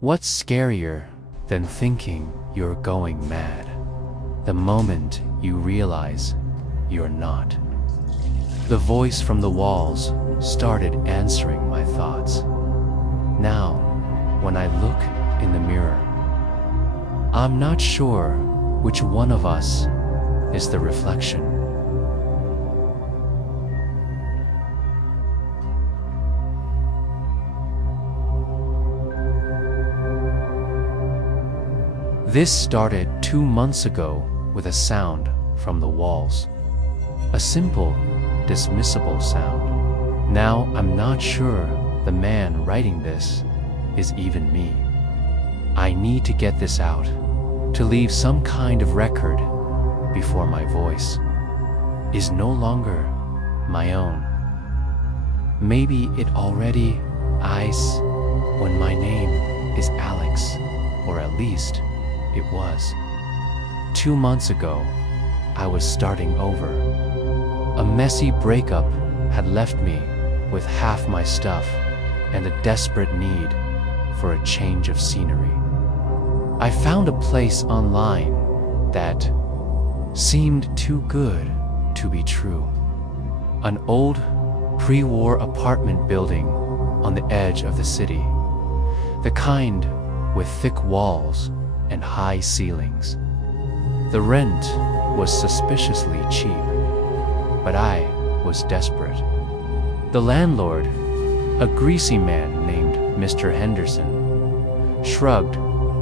What's scarier than thinking you're going mad the moment you realize you're not? The voice from the walls started answering my thoughts. Now, when I look in the mirror, I'm not sure which one of us is the reflection. This started 2 months ago with a sound from the walls. A simple, dismissible sound. Now I'm not sure the man writing this is even me. I need to get this out, to leave some kind of record before my voice is no longer my own. Maybe it already is when my name is Alex, or at least it was. 2 months ago, I was starting over. A messy breakup had left me with half my stuff and a desperate need for a change of scenery. I found a place online that seemed too good to be true. An old pre-war apartment building on the edge of the city. The kind with thick walls and high ceilings. The rent was suspiciously cheap, but I was desperate. The landlord, a greasy man named Mr. Henderson, shrugged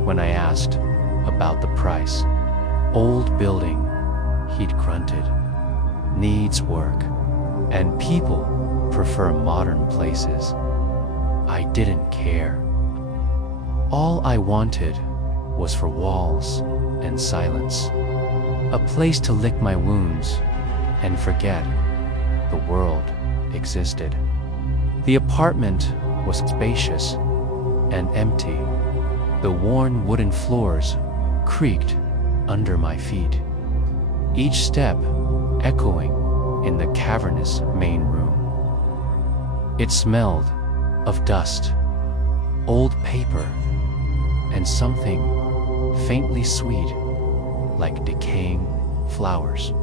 when I asked about the price. Old building, he'd grunted, needs work, and people prefer modern places. I didn't care. All I wanted was for walls and silence, a place to lick my wounds and forget the world existed. The apartment was spacious and empty. The worn wooden floors creaked under my feet, each step echoing in the cavernous main room. It smelled of dust, old paper, and something faintly sweet like decaying flowers.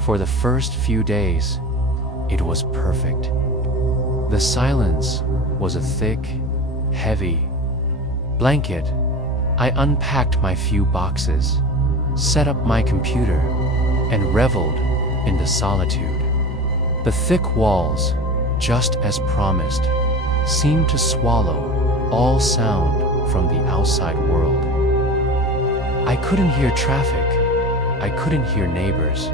For the first few days, it was perfect. The silence was a thick, heavy blanket. I unpacked my few boxes, set up my computer, and reveled in the solitude. The thick walls, just as promised, seemed to swallow all sound from the outside world. I couldn't hear traffic. I couldn't hear neighbors.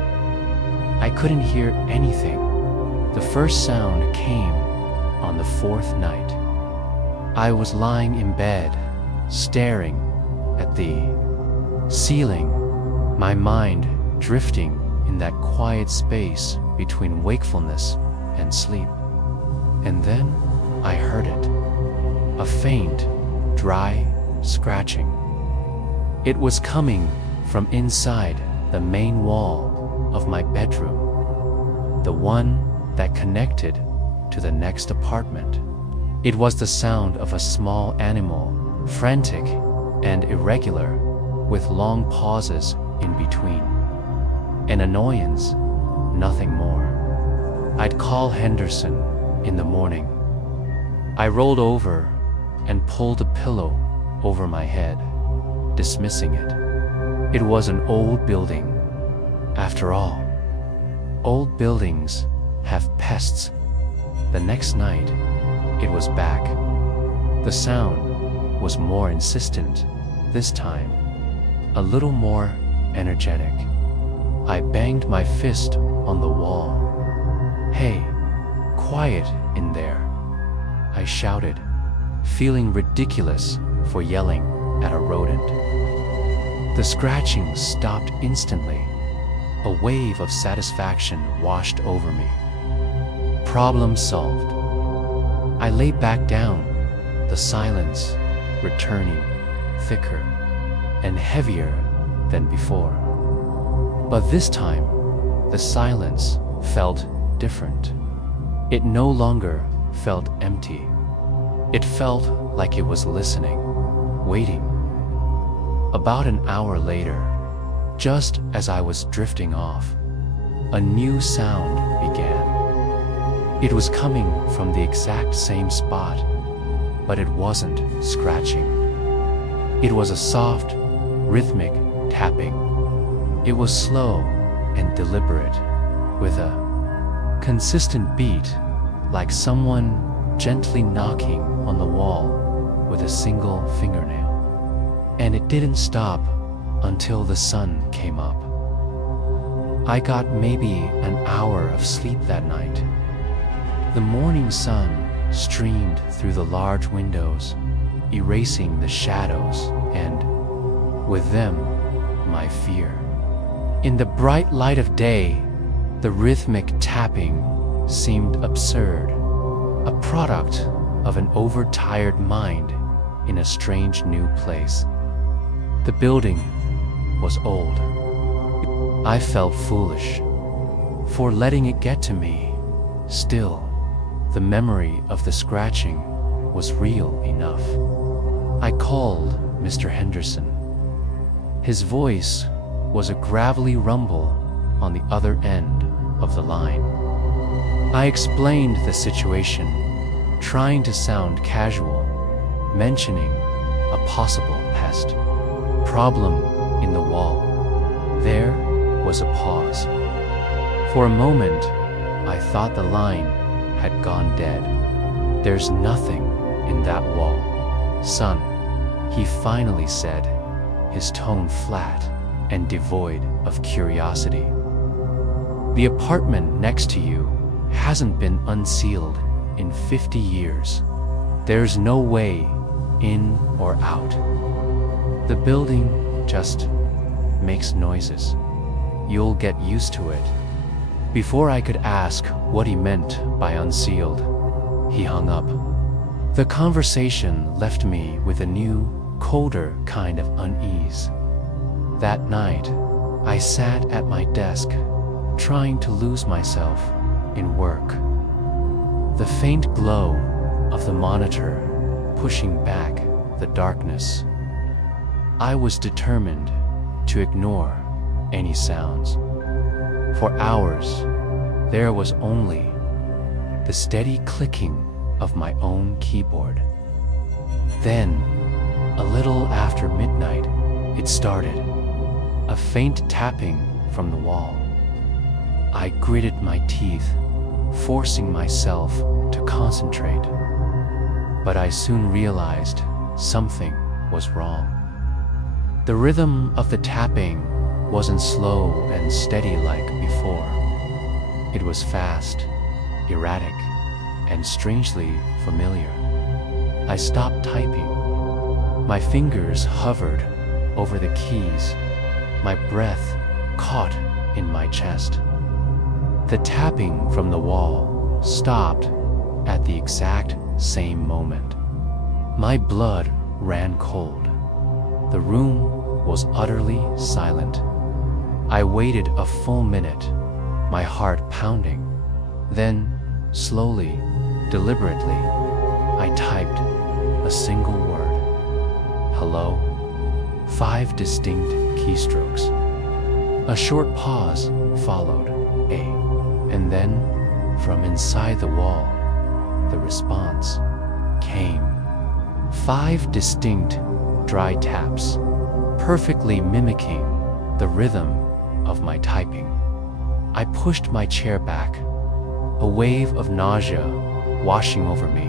I couldn't hear anything. The first sound came on the 4th night. I was lying in bed, staring at the ceiling, my mind drifting in that quiet space between wakefulness and sleep. And then I heard it, a faint, dry scratching. It was coming from inside the main wall of my bedroom, the one that connected to the next apartment. It was the sound of a small animal, frantic and irregular, with long pauses in between. An annoyance, nothing more. I'd call Henderson in the morning. I rolled over and pulled a pillow over my head, dismissing it. It was an old building. After all, old buildings have pests. The next night, it was back. The sound was more insistent, this time, a little more energetic. I banged my fist on the wall. "Hey, quiet in there," I shouted, feeling ridiculous for yelling at a rodent. The scratching stopped instantly. A wave of satisfaction washed over me. Problem solved. I lay back down, the silence returning thicker and heavier than before. But this time, the silence felt different. It no longer felt empty. It felt like it was listening, waiting. About an hour later, just as I was drifting off, a new sound began. It was coming from the exact same spot, but it wasn't scratching. It was a soft, rhythmic tapping. It was slow and deliberate, with a consistent beat, like someone gently knocking on the wall with a single fingernail. And it didn't stop until the sun came up. I got maybe an hour of sleep that night. The morning sun streamed through the large windows, erasing the shadows and, with them, my fear. In the bright light of day, the rhythmic tapping seemed absurd, a product of an overtired mind in a strange new place. The building was old. I felt foolish for letting it get to me. Still, the memory of the scratching was real enough. I called Mr. Henderson. His voice was a gravelly rumble on the other end of the line. I explained the situation, trying to sound casual, mentioning a possible pest problem in the wall. There was a pause. For a moment, I thought the line had gone dead. "There's nothing in that wall, son," he finally said, his tone flat and devoid of curiosity. "The apartment next to you hasn't been unsealed in 50 years. There's no way in or out. The building just makes noises. You'll get used to it." Before I could ask what he meant by unsealed, he hung up. The conversation left me with a new, colder kind of unease. That night, I sat at my desk, trying to lose myself in work. The faint glow of the monitor pushing back the darkness. I was determined to ignore any sounds. For hours, there was only the steady clicking of my own keyboard. Then, a little after midnight, it started, a faint tapping from the wall. I gritted my teeth, forcing myself to concentrate. But I soon realized something was wrong. The rhythm of the tapping wasn't slow and steady like before. It was fast, erratic, and strangely familiar. I stopped typing. My fingers hovered over the keys, my breath caught in my chest. The tapping from the wall stopped at the exact same moment. My blood ran cold. The room was utterly silent. I waited a full minute, my heart pounding. Then, slowly, deliberately, I typed a single word. "Hello." 5 distinct keystrokes. A short pause followed, and then, from inside the wall, the response came. 5 distinct dry taps, perfectly mimicking the rhythm of my typing. I pushed my chair back, a wave of nausea washing over me.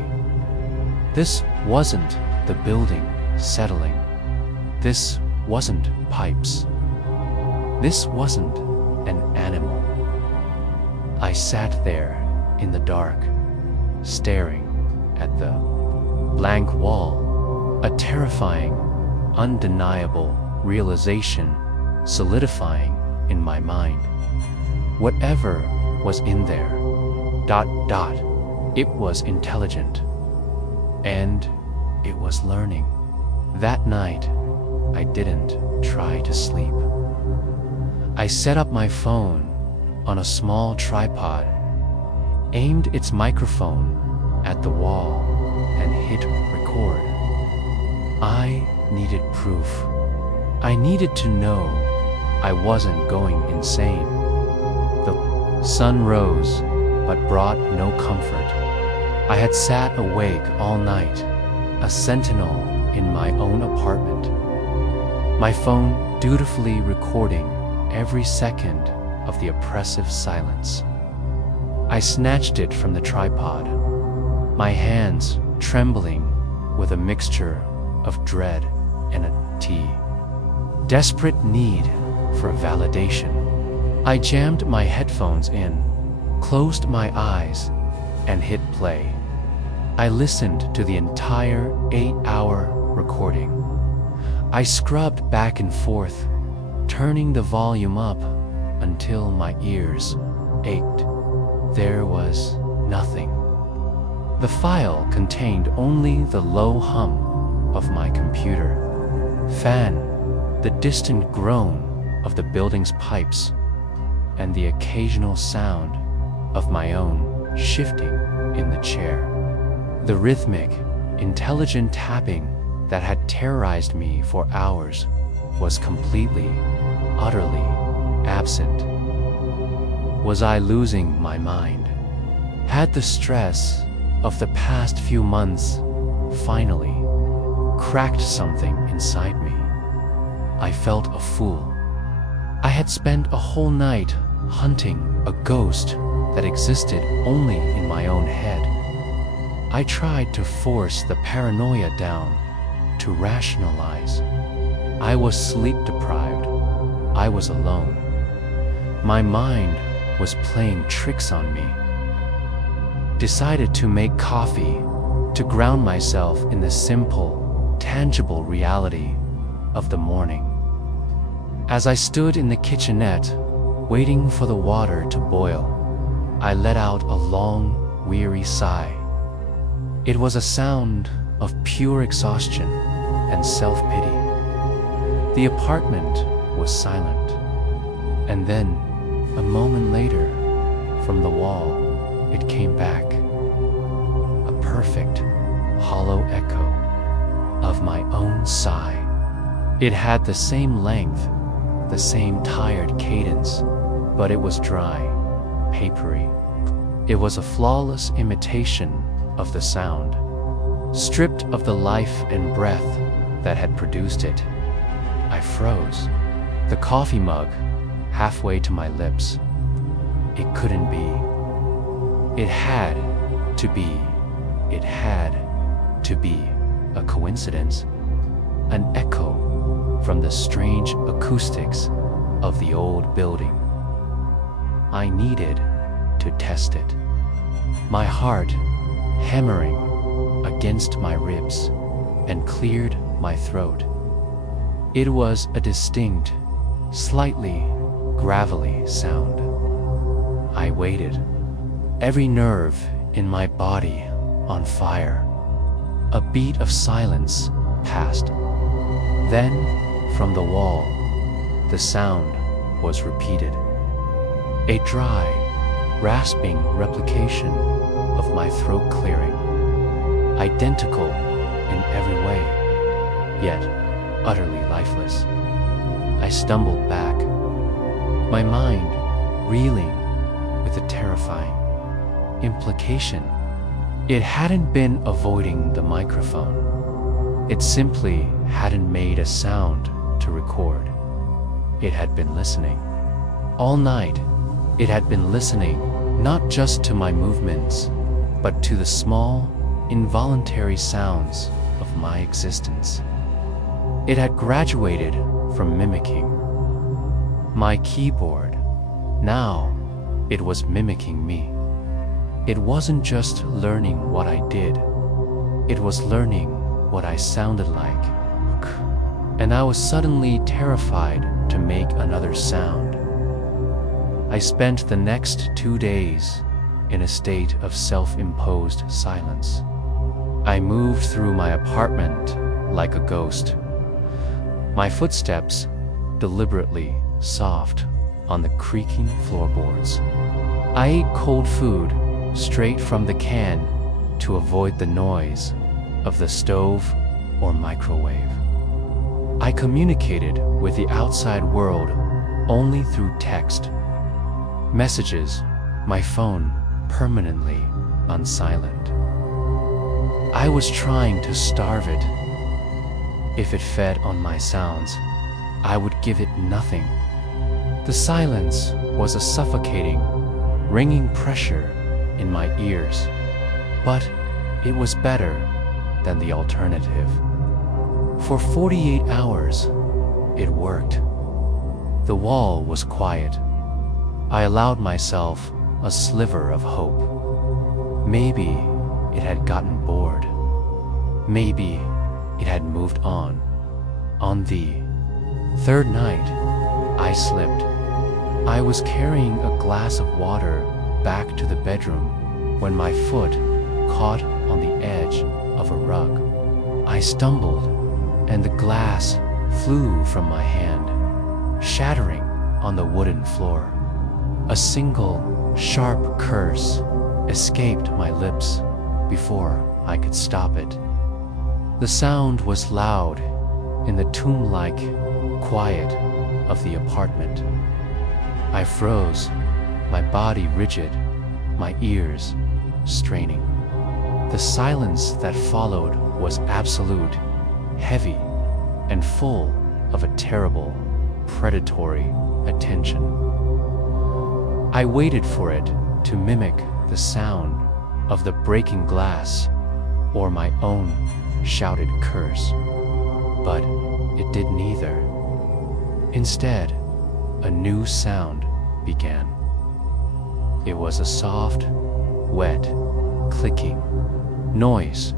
This wasn't the building settling. This wasn't pipes. This wasn't an animal. I sat there in the dark, staring at the blank wall, a terrifying, undeniable realization solidifying in my mind. Whatever was in there, it was intelligent, and it was learning. That night, I didn't try to sleep. I set up my phone on a small tripod, aimed its microphone at the wall, and hit record. I needed proof. I needed to know I wasn't going insane. The sun rose, but brought no comfort. I had sat awake all night, a sentinel in my own apartment, my phone dutifully recording every second of the oppressive silence. I snatched it from the tripod, my hands trembling with a mixture of dread and a desperate need for validation. I jammed my headphones in, closed my eyes, and hit play. I listened to the entire 8-hour recording. I scrubbed back and forth, turning the volume up until my ears ached. There was nothing. The file contained only the low hum of my computer fan, the distant groan of the building's pipes, and the occasional sound of my own shifting in the chair. The rhythmic, intelligent tapping that had terrorized me for hours was completely, utterly absent. Was I losing my mind? Had the stress of the past few months finally cracked something inside me? I felt a fool. I had spent a whole night hunting a ghost that existed only in my own head. I tried to force the paranoia down, to rationalize. I was sleep deprived. I was alone. My mind was playing tricks on me. Decided to make coffee, to ground myself in the simple, tangible reality of the morning. As I stood in the kitchenette, waiting for the water to boil, I let out a long, weary sigh. It was a sound of pure exhaustion and self-pity. The apartment was silent, and then, a moment later, from the wall, it came back. A perfect, hollow echo of my own sigh. It had the same length, the same tired cadence, but it was dry, papery. It was a flawless imitation of the sound, stripped of the life and breath that had produced it. I froze, the coffee mug halfway to my lips. It couldn't be. It had to be. It had to be a coincidence, an echo from the strange acoustics of the old building. I needed to test it. My heart hammering against my ribs and cleared my throat. It was a distinct, slightly gravelly sound. I waited, every nerve in my body on fire. A beat of silence passed. Then, from the wall, the sound was repeated. A dry, rasping replication of my throat clearing, identical in every way, yet utterly lifeless. I stumbled back, my mind reeling with a terrifying implication. It hadn't been avoiding the microphone. It simply hadn't made a sound to record. It had been listening. All night, it had been listening not just to my movements, but to the small, involuntary sounds of my existence. It had graduated from mimicking my keyboard. Now, it was mimicking me. It wasn't just learning what I did. It was learning what I sounded like. And I was suddenly terrified to make another sound. I spent the next 2 days in a state of self-imposed silence. I moved through my apartment like a ghost, my footsteps deliberately soft on the creaking floorboards. I ate cold food straight from the can to avoid the noise of the stove or microwave. I communicated with the outside world only through text. Messages, my phone permanently on silent. I was trying to starve it. If it fed on my sounds, I would give it nothing. The silence was a suffocating, ringing pressure in my ears, but it was better than the alternative. For 48 hours, it worked. The wall was quiet. I allowed myself a sliver of hope. Maybe it had gotten bored. Maybe it had moved on. On the third night, I slipped. I was carrying a glass of water back to the bedroom when my foot caught on the edge of a rug. I stumbled, and the glass flew from my hand, shattering on the wooden floor. A single, sharp curse escaped my lips before I could stop it. The sound was loud in the tomb-like quiet of the apartment. I froze, my body rigid, my ears straining. The silence that followed was absolute, heavy, and full of a terrible, predatory attention. I waited for it to mimic the sound of the breaking glass or my own shouted curse, but it did neither. Instead, a new sound began. It was a soft, wet, clicking noise,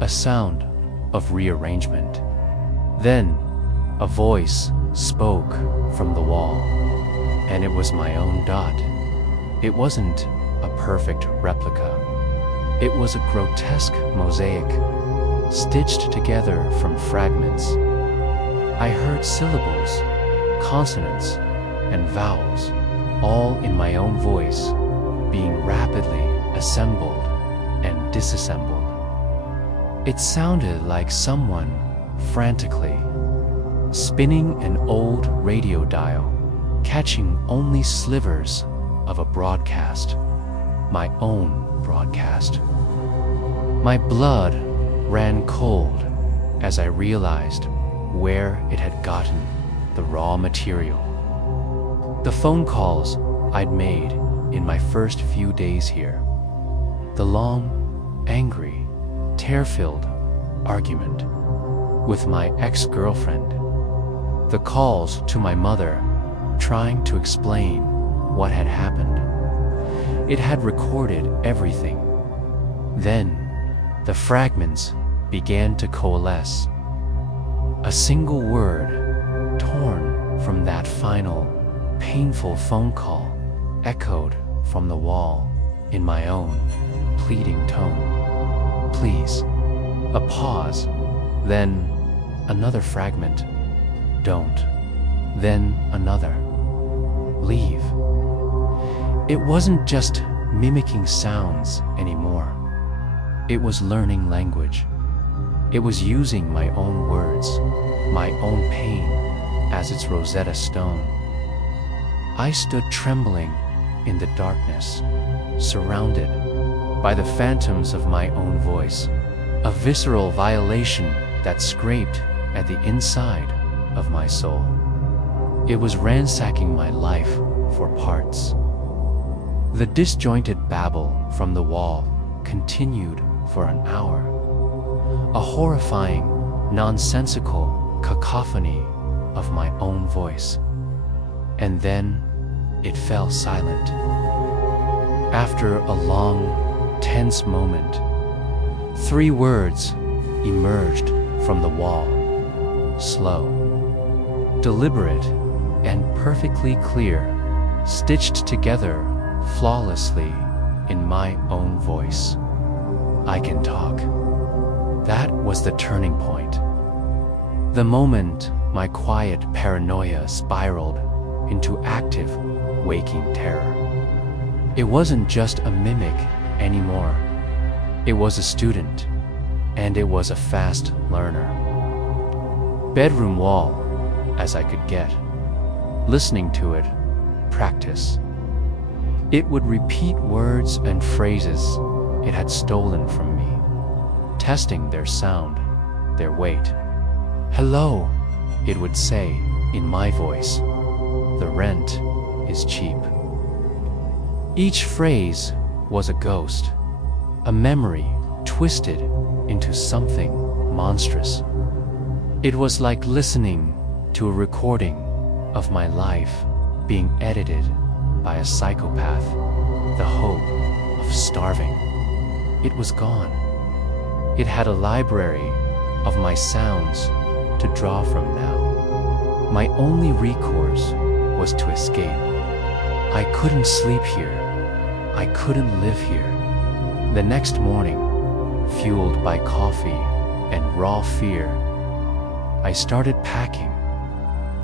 a sound of rearrangement. Then, a voice spoke from the wall, and it was my own Dot. It wasn't a perfect replica. It was a grotesque mosaic, stitched together from fragments. I heard syllables, consonants, and vowels, all in my own voice, being rapidly assembled and disassembled. It sounded like someone frantically spinning an old radio dial, catching only slivers of a broadcast, my own broadcast. My blood ran cold as I realized where it had gotten the raw material. The phone calls I'd made in my first few days here. The long, angry, tear-filled argument with my ex-girlfriend. The calls to my mother trying to explain what had happened. It had recorded everything. Then, the fragments began to coalesce. A single word torn from that final, painful phone call echoed from the wall in my own pleading tone. Please. A pause. Then another fragment. Don't. Then another. Leave. It wasn't just mimicking sounds anymore. It was learning language. It was using my own words, my own pain, as its Rosetta Stone. I stood trembling in the darkness, surrounded by the phantoms of my own voice, a visceral violation that scraped at the inside of my soul. It was ransacking my life for parts. The disjointed babble from the wall continued for an hour, a horrifying, nonsensical cacophony of my own voice. And then it fell silent. After a long, tense moment, 3 words emerged from the wall, slow, deliberate, and perfectly clear, stitched together flawlessly in my own voice. I can talk. That was the turning point. The moment my quiet paranoia spiraled into active, waking terror. It wasn't just a mimic anymore. It was a student, and it was a fast learner. Bedroom wall, as I could get. Listening to it, practice. It would repeat words and phrases it had stolen from me, testing their sound, their weight. "Hello," it would say in my voice. "The rent is cheap." Each phrase was a ghost, a memory twisted into something monstrous. It was like listening to a recording of my life being edited by a psychopath, the hope of starving. It was gone. It had a library of my sounds to draw from now. My only recourse was to escape. I couldn't sleep here. I couldn't live here. The next morning, fueled by coffee and raw fear, I started packing.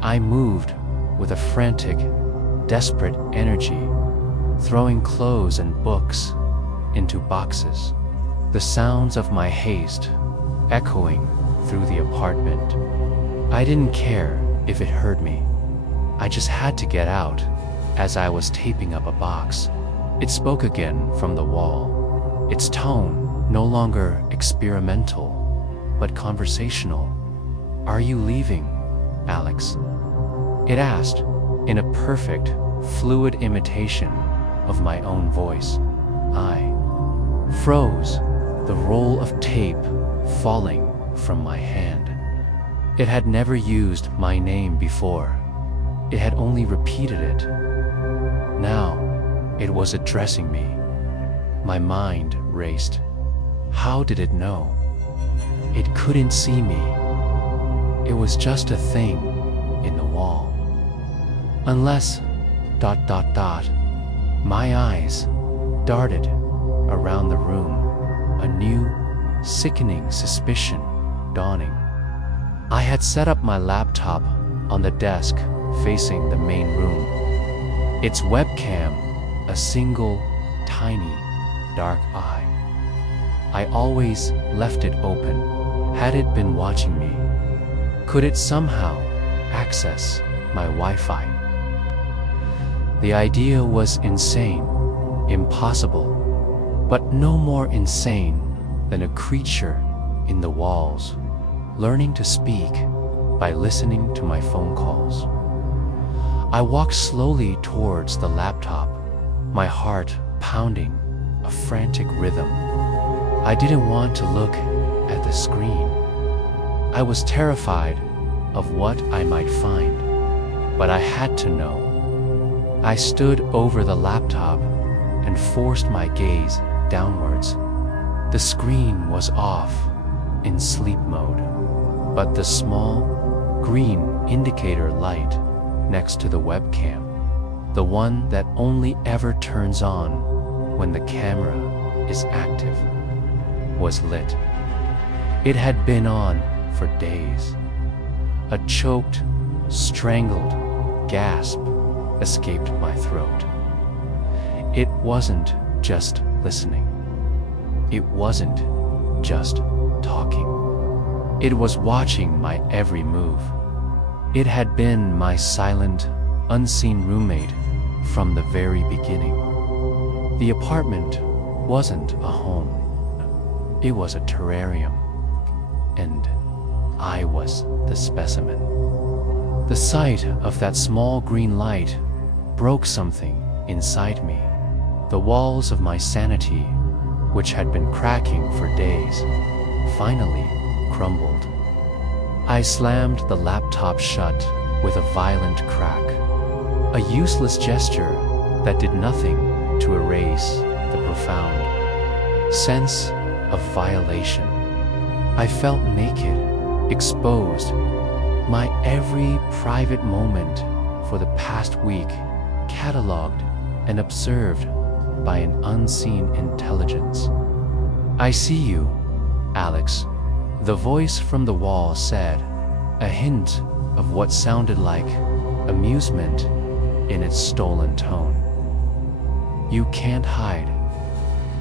I moved with a frantic, desperate energy, throwing clothes and books into boxes. The sounds of my haste echoing through the apartment. I didn't care if it hurt me. I just had to get out. As I was taping up a box, it spoke again from the wall. Its tone no longer experimental, but conversational. "Are you leaving, Alex?" it asked in a perfect, fluid imitation of my own voice. I froze, the roll of tape falling from my hand. It had never used my name before. It had only repeated it. Now, it was addressing me. My mind raced. How did it know? It couldn't see me. It was just a thing in the wall. Unless, ... My eyes darted around the room, a new, sickening suspicion dawning. I had set up my laptop on the desk facing the main room. Its webcam, a single, tiny, dark eye. I always left it open. Had it been watching me? Could it somehow access my Wi-Fi? The idea was insane, impossible, but no more insane than a creature in the walls, learning to speak by listening to my phone calls. I walked slowly towards the laptop, my heart pounding a frantic rhythm. I didn't want to look at the screen. I was terrified of what I might find, but I had to know. I stood over the laptop and forced my gaze downwards. The screen was off, in sleep mode, but the small, green indicator light next to the webcam, the one that only ever turns on when the camera is active, was lit. It had been on for days. A choked, strangled gasp escaped my throat. It wasn't just listening. It wasn't just talking. It was watching my every move. It had been my silent, unseen roommate from the very beginning. The apartment wasn't a home. It was a terrarium. And I was the specimen. The sight of that small green light broke something inside me. The walls of my sanity, which had been cracking for days, finally crumbled. I slammed the laptop shut with a violent crack, a useless gesture that did nothing to erase the profound sense of violation. I felt naked, exposed, my every private moment for the past week catalogued and observed by an unseen intelligence. "I see you, Alex," the voice from the wall said, a hint of what sounded like amusement in its stolen tone. "You can't hide.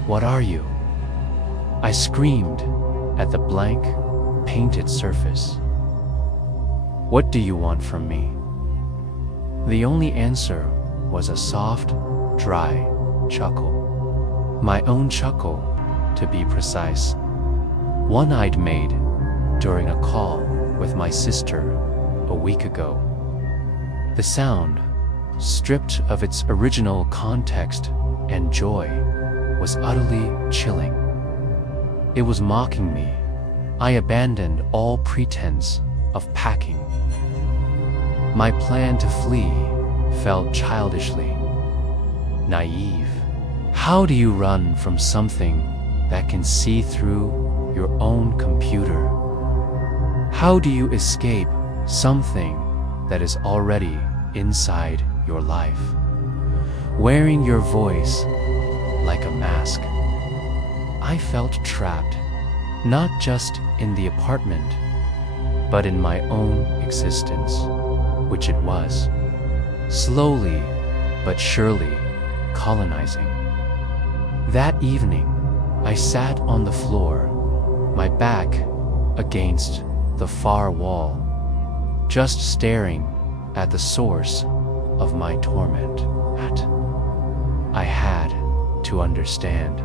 What are you?" I screamed at the blank, painted surface. "What do you want from me?" The only answer was a soft, dry chuckle. My own chuckle, to be precise. One I'd made during a call with my sister a week ago. The sound, stripped of its original context and joy, was utterly chilling. It was mocking me. I abandoned all pretense of packing. My plan to flee felt childishly naive. How do you run from something that can see through your own computer? How do you escape something that is already inside your life, wearing your voice like a mask? I felt trapped, not just in the apartment, but in my own existence, which it was, slowly but surely colonizing. That evening, I sat on the floor, my back against the far wall, just staring at the source of my torment. I had to understand.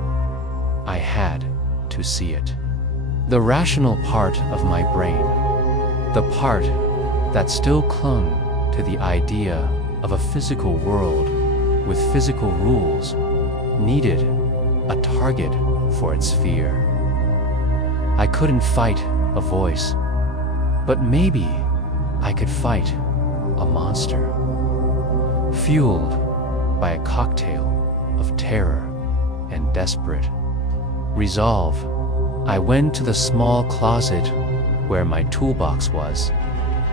I had to see it. The rational part of my brain, the part that still clung to the idea of a physical world with physical rules, needed a target for its fear. I couldn't fight a voice, but maybe I could fight a monster. Fueled by a cocktail of terror and desperate resolve, I went to the small closet where my toolbox was.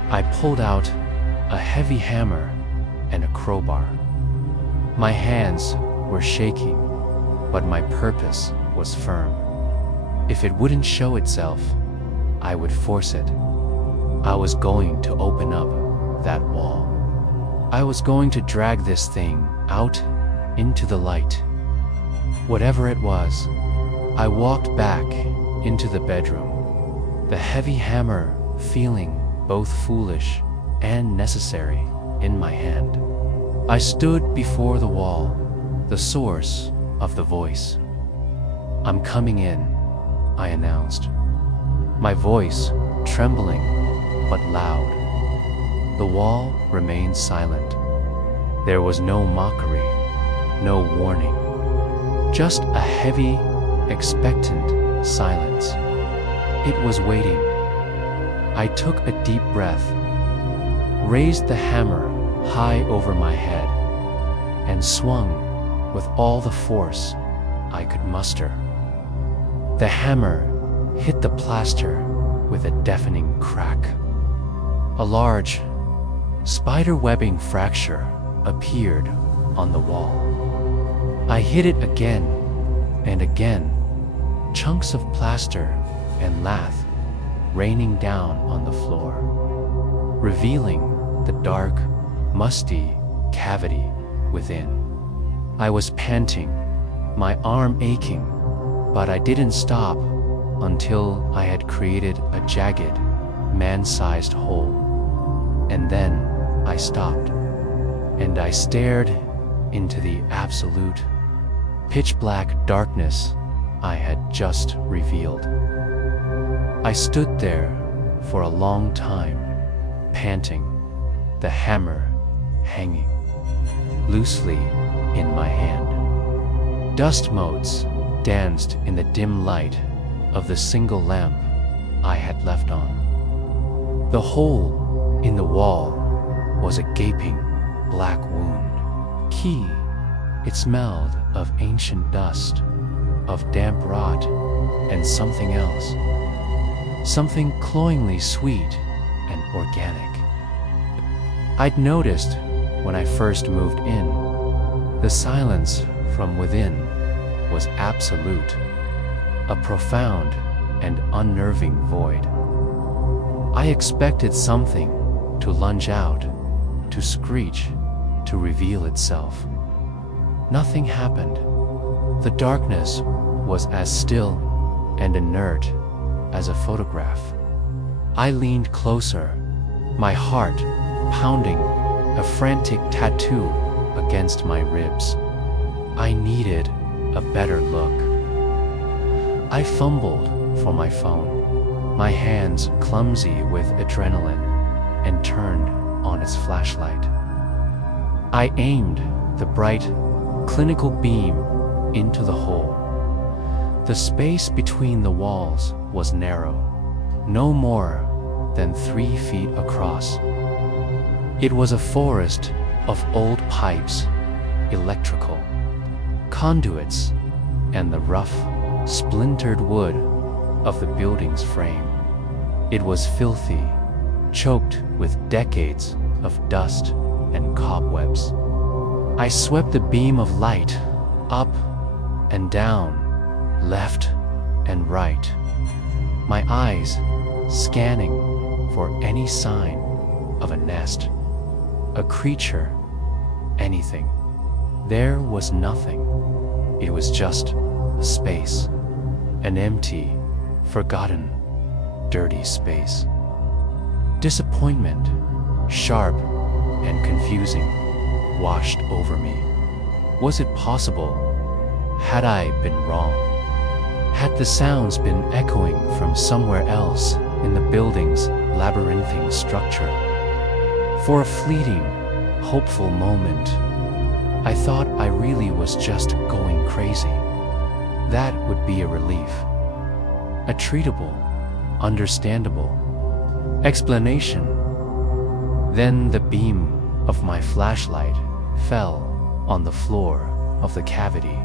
I pulled out a heavy hammer and a crowbar. My hands were shaking, but my purpose was firm. If it wouldn't show itself, I would force it. I was going to open up that wall. I was going to drag this thing out into the light. Whatever it was, I walked back into the bedroom, the heavy hammer feeling both foolish and necessary in my hand. I stood before the wall, the source of the voice. "I'm coming in," I announced, my voice trembling but loud. The wall remained silent. There was no mockery, no warning, just a heavy, expectant silence. It was waiting. I took a deep breath, raised the hammer high over my head, and swung with all the force I could muster. The hammer hit the plaster with a deafening crack. A large, spider-webbing fracture appeared on the wall. I hit it again and again, chunks of plaster and lath raining down on the floor, revealing the dark, musty cavity within. I was panting, my arm aching, but I didn't stop until I had created a jagged, man-sized hole. And then I stopped, and I stared into the absolute, pitch-black darkness I had just revealed. I stood there for a long time, panting, the hammer hanging loosely in my hand. Dust motes danced in the dim light of the single lamp I had left on. The hole in the wall was a gaping black wound. It smelled of ancient dust, of damp rot, and something else. Something cloyingly sweet and organic. I'd noticed when I first moved in, the silence from within was absolute, a profound and unnerving void. I expected something to lunge out, to screech, to reveal itself. Nothing happened. The darkness was as still and inert as a photograph. I leaned closer, my heart pounding, a frantic tattoo against my ribs. I needed a better look. I fumbled for my phone, my hands clumsy with adrenaline, and turned on its flashlight. I aimed the bright, clinical beam into the hole. The space between the walls was narrow, no more than 3 feet across. It was a forest of old pipes, electrical conduits, and the rough, splintered wood of the building's frame. It was filthy, choked with decades of dust and cobwebs. I swept the beam of light up and down, left and right, my eyes scanning for any sign of a nest, a creature, anything. There was nothing. It was just a space, an empty, forgotten, dirty space. Disappointment, sharp and confusing, washed over me. Was it possible? Had I been wrong? Had the sounds been echoing from somewhere else in the building's labyrinthine structure? For a fleeting, hopeful moment, I thought I really was just going crazy. That would be a relief. A treatable, understandable explanation. Then the beam of my flashlight fell on the floor of the cavity.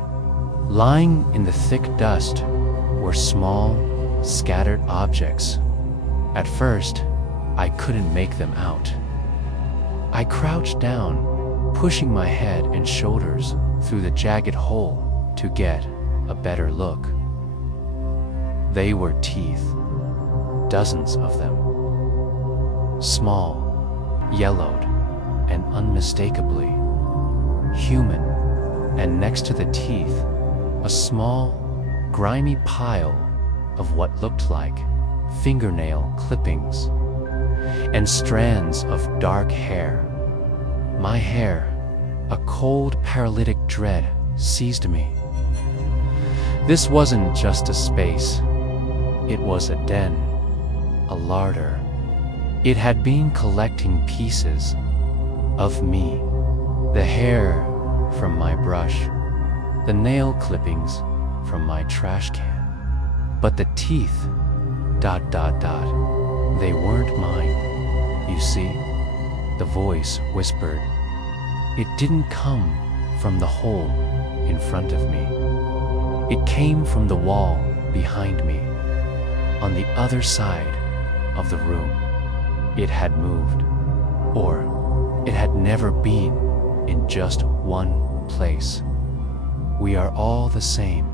Lying in the thick dust were small, scattered objects. At first, I couldn't make them out. I crouched down, pushing my head and shoulders through the jagged hole to get a better look. They were teeth, dozens of them. Small, yellowed, and unmistakably human. And next to the teeth, a small, grimy pile of what looked like fingernail clippings and strands of dark hair. My hair, a cold, paralytic dread seized me. This wasn't just a space. It was a den, a larder. It had been collecting pieces of me. The hair from my brush, the nail clippings from my trash can. But the teeth, ... they weren't mine. You see, the voice whispered. It didn't come from the hole in front of me. It came from the wall behind me, on the other side of the room. It had moved, or it had never been in just one place. We are all the same,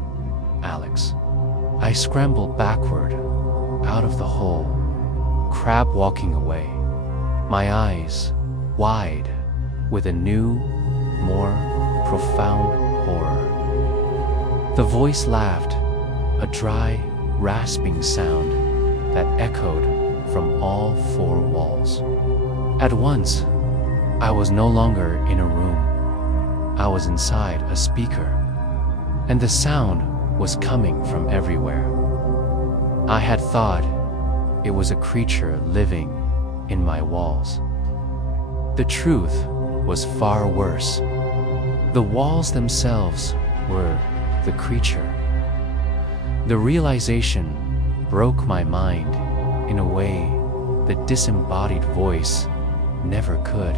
Alex. I scrambled backward, out of the hole, crab walking away, my eyes wide with a new, more profound horror. The voice laughed, a dry, rasping sound that echoed from all 4 walls. At once, I was no longer in a room. I was inside a speaker, and the sound was coming from everywhere. I had thought it was a creature living in my walls. The truth was far worse. The walls themselves were the creature. The realization broke my mind in a way the disembodied voice never could.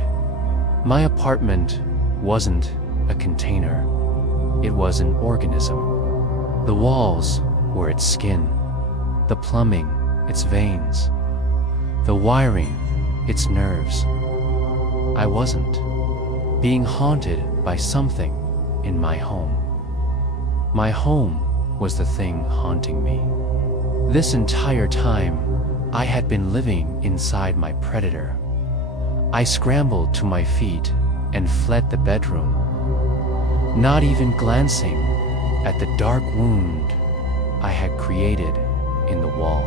My apartment wasn't a container. It was an organism. The walls were its skin, the plumbing its veins, the wiring its nerves. I wasn't being haunted by something in my home. My home was the thing haunting me. This entire time, I had been living inside my predator. I scrambled to my feet and fled the bedroom, not even glancing at the dark wound I had created in the wall.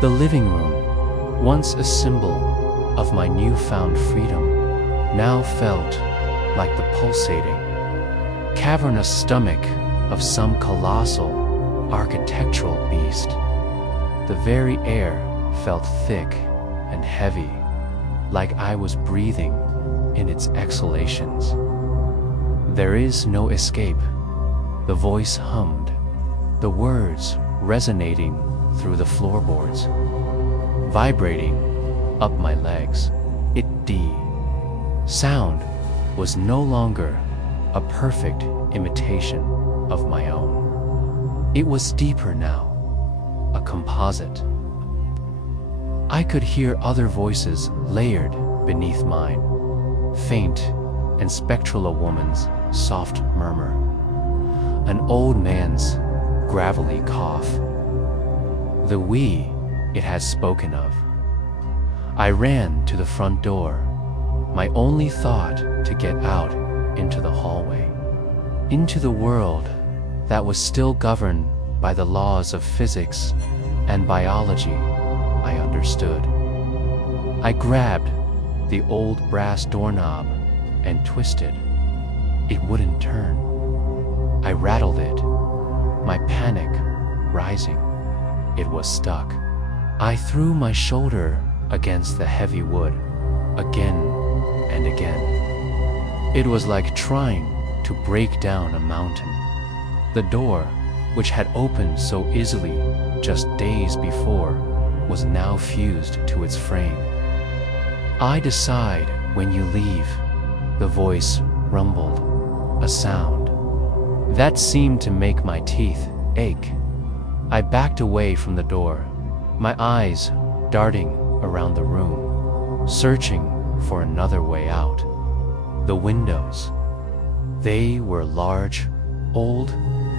The living room, once a symbol of my newfound freedom, now felt like the pulsating, cavernous stomach of some colossal architectural beast. The very air felt thick and heavy, like I was breathing in its exhalations. "There is no escape," the voice hummed, the words resonating through the floorboards, vibrating up my legs. Sound was no longer a perfect imitation of my own. It was deeper now, a composite. I could hear other voices layered beneath mine, faint and spectral, a woman's soft murmur, an old man's gravelly cough, the we it had spoken of. I ran to the front door, my only thought to get out into the hallway, into the world that was still governed by the laws of physics and biology I understood. I grabbed the old brass doorknob and twisted. It wouldn't turn. I rattled it, my panic rising. It was stuck. I threw my shoulder against the heavy wood, again and again. It was like trying to break down a mountain. The door, which had opened so easily just days before, was now fused to its frame. "I decide when you leave," the voice rumbled, a sound that seemed to make my teeth ache. I backed away from the door, my eyes darting around the room, searching for another way out. The windows. They were large, old,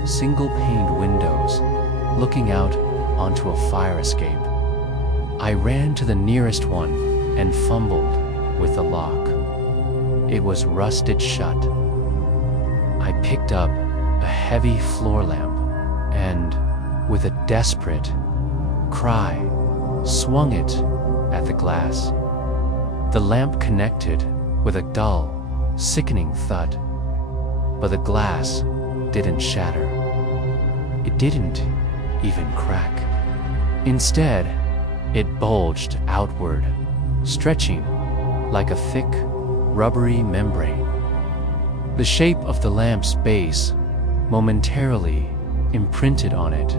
single-paned windows, looking out onto a fire escape. I ran to the nearest one and fumbled with the lock. It was rusted shut. I picked up a heavy floor lamp and, with a desperate cry, swung it at the glass. The lamp connected with a dull, sickening thud, but the glass didn't shatter. It didn't even crack. Instead, it bulged outward, stretching like a thick, rubbery membrane. The shape of the lamp's base momentarily imprinted on it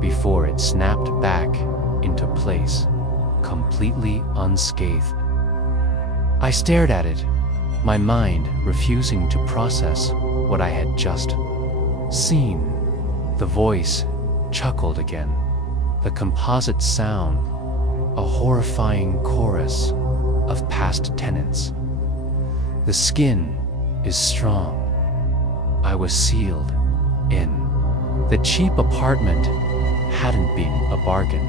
before it snapped back into place, completely unscathed. I stared at it, my mind refusing to process what I had just seen. The voice chuckled again, the composite sound, a horrifying chorus of past tenants. "The skin is strong." I was sealed in. The cheap apartment hadn't been a bargain.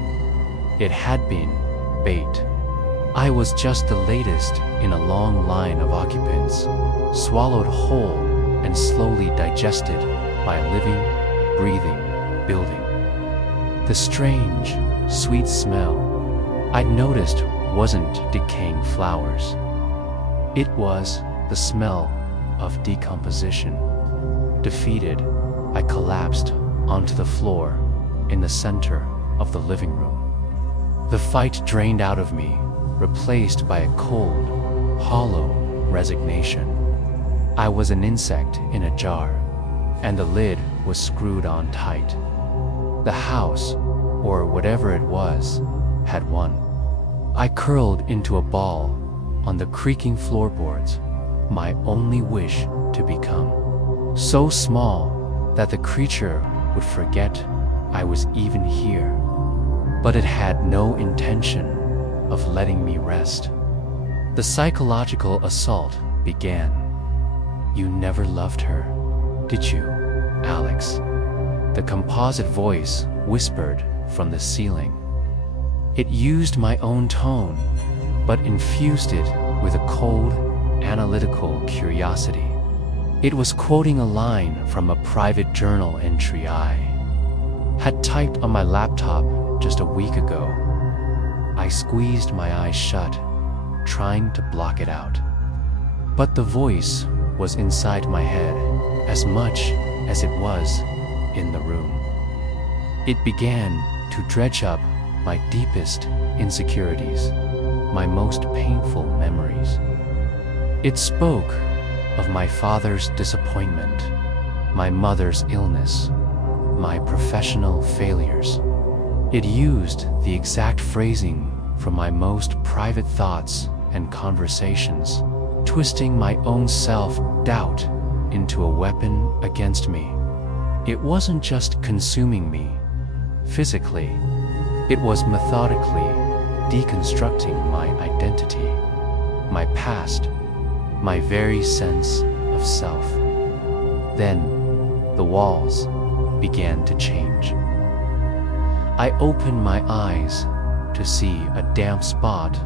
It had been bait. I was just the latest in a long line of occupants, swallowed whole and slowly digested by a living, breathing building. The strange, sweet smell I'd noticed wasn't decaying flowers. It was the smell of decomposition. Defeated, I collapsed onto the floor in the center of the living room. The fight drained out of me, replaced by a cold, hollow resignation. I was an insect in a jar, and the lid was screwed on tight. The house, or whatever it was, had won. I curled into a ball on the creaking floorboards, my only wish to become so small that the creature would forget I was even here. But it had no intention of letting me rest. The psychological assault began. "You never loved her, did you, Alex?" The composite voice whispered from the ceiling. It used my own tone, but infused it with a cold, analytical curiosity. It was quoting a line from a private journal entry I had typed on my laptop just a week ago. I squeezed my eyes shut, trying to block it out. But the voice was inside my head as much as it was in the room. It began to dredge up my deepest insecurities, my most painful memories. It spoke of my father's disappointment, my mother's illness, my professional failures. It used the exact phrasing from my most private thoughts and conversations, twisting my own self-doubt into a weapon against me. It wasn't just consuming me physically, it was methodically deconstructing my identity, my past, my very sense of self. Then, the walls began to change. I opened my eyes to see a damp spot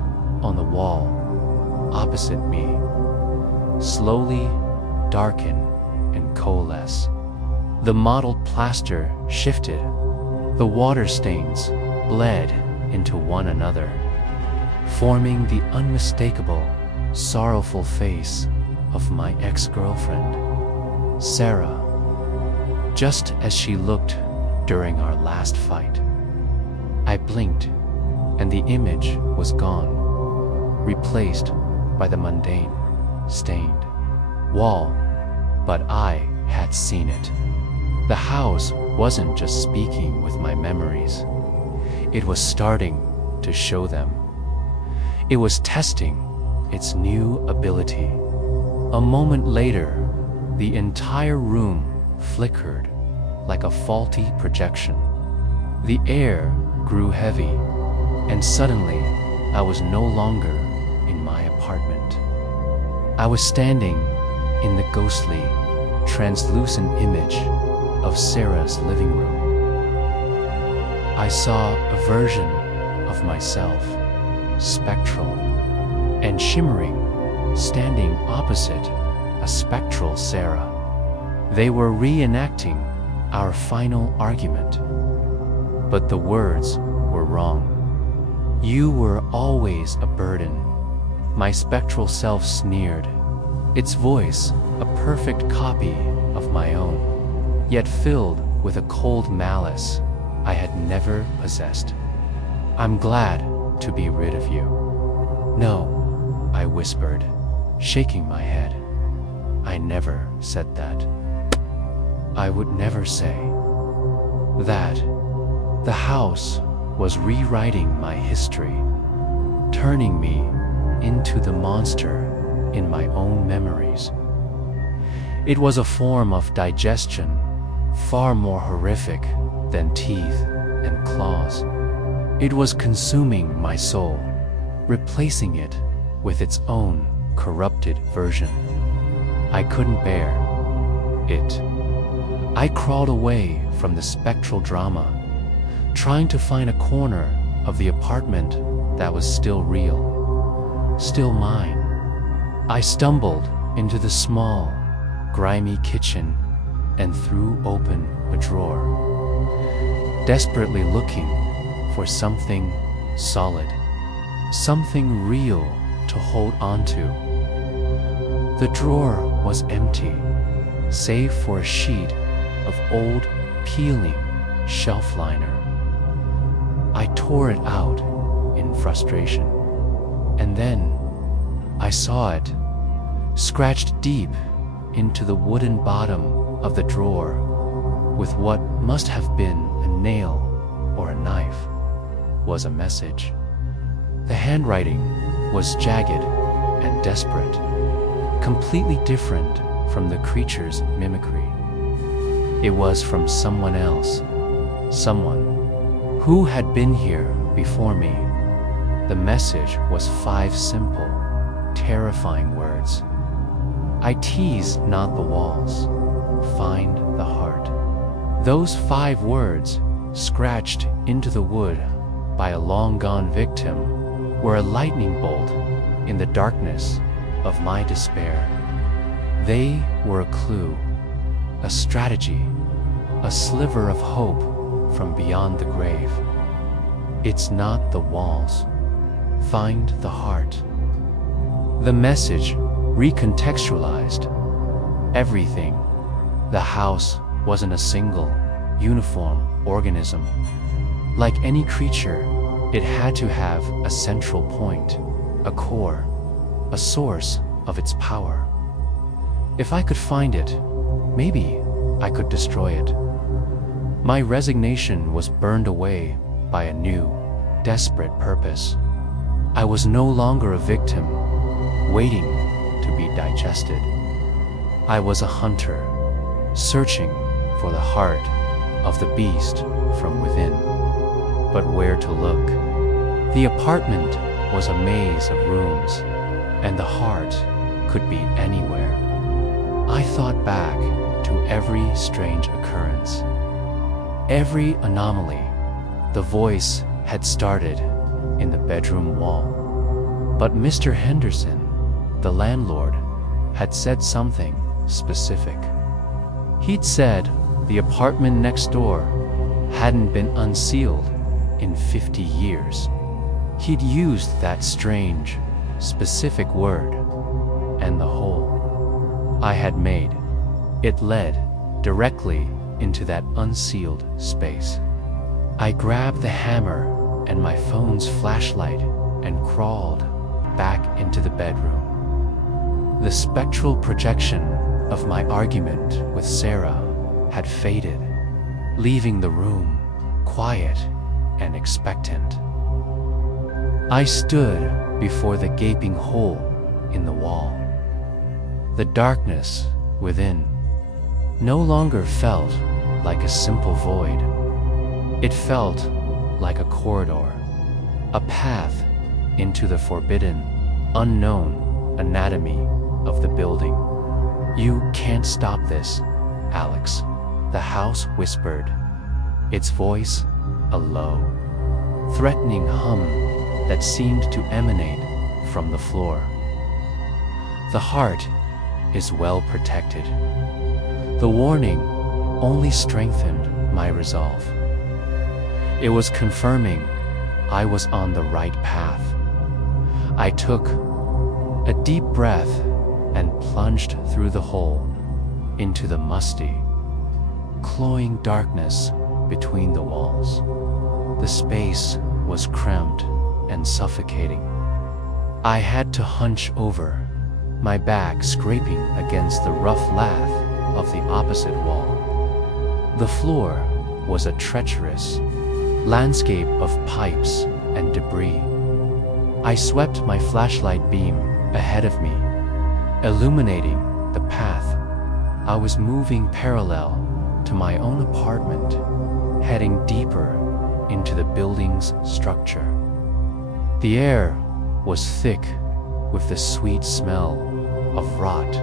on the wall opposite me slowly darken and coalesce. The mottled plaster shifted. The water stains bled into one another, forming the unmistakable, sorrowful face of my ex-girlfriend, Sarah, just as she looked during our last fight. I blinked, and the image was gone, replaced by the mundane, stained wall, but I had seen it. The house wasn't just speaking with my memories. It was starting to show them. It was testing its new ability. A moment later, the entire room flickered like a faulty projection. The air grew heavy, and suddenly I was no longer in my apartment. I was standing in the ghostly, translucent image of Sarah's living room. I saw a version of myself, spectral and shimmering, standing opposite a spectral Sarah. They were reenacting our final argument, but the words were wrong. "You were always a burden," my spectral self sneered, its voice a perfect copy of my own, yet filled with a cold malice I had never possessed. "I'm glad to be rid of you." "No," I whispered, shaking my head. "I never said that. I would never say that." The house was rewriting my history, turning me into the monster in my own memories. It was a form of digestion far more horrific than teeth and claws. It was consuming my soul, replacing it with its own corrupted version. I couldn't bear it. I crawled away from the spectral drama, trying to find a corner of the apartment that was still real, still mine. I stumbled into the small, grimy kitchen and threw open a drawer, desperately looking for something solid, something real to hold onto. The drawer was empty, save for a sheet of old, peeling shelf liner. I tore it out in frustration, and then I saw it, scratched deep into the wooden bottom of the drawer with what must have been a nail or a knife, was a message. The handwriting was jagged and desperate, completely different from the creature's mimicry. It was from someone else, someone who had been here before me. The message was 5 simple, terrifying words. "I tease not the walls, find the heart." Those 5 words, scratched into the wood by a long-gone victim, were a lightning bolt in the darkness of my despair. They were a clue, a strategy, a sliver of hope from beyond the grave. "It's not the walls," find the heart. The message recontextualized everything. The house wasn't a single, uniform organism. Like any creature, it had to have a central point, a core, a source of its power. If I could find it, maybe I could destroy it. My resignation was burned away by a new, desperate purpose. I was no longer a victim, waiting to be digested. I was a hunter, searching for the heart of the beast from within. But where to look? The apartment was a maze of rooms, and the heart could be anywhere. I thought back to every strange occurrence, every anomaly. The voice had started in the bedroom wall. But Mr. Henderson, the landlord, had said something specific. He'd said the apartment next door hadn't been unsealed in 50 years. He'd used that strange, specific word, and the hole I had made, it led directly into that unsealed space. I grabbed the hammer and my phone's flashlight and crawled back into the bedroom. The spectral projection of my argument with Sarah had faded, leaving the room quiet and expectant. I stood before the gaping hole in the wall. The darkness within no longer felt like a simple void. It felt like a corridor, a path into the forbidden, unknown anatomy of the building. "You can't stop this, Alex," the house whispered, its voice a low, threatening hum that seemed to emanate from the floor. "The heart is well protected." The warning only strengthened my resolve. It was confirming I was on the right path. I took a deep breath and plunged through the hole into the musty, cloying darkness between the walls. The space was cramped and suffocating. I had to hunch over, my back scraping against the rough lath of the opposite wall. The floor was a treacherous landscape of pipes and debris. I swept my flashlight beam ahead of me, illuminating the path. I was moving parallel to my own apartment, heading deeper into the building's structure. The air was thick with the sweet smell of rot,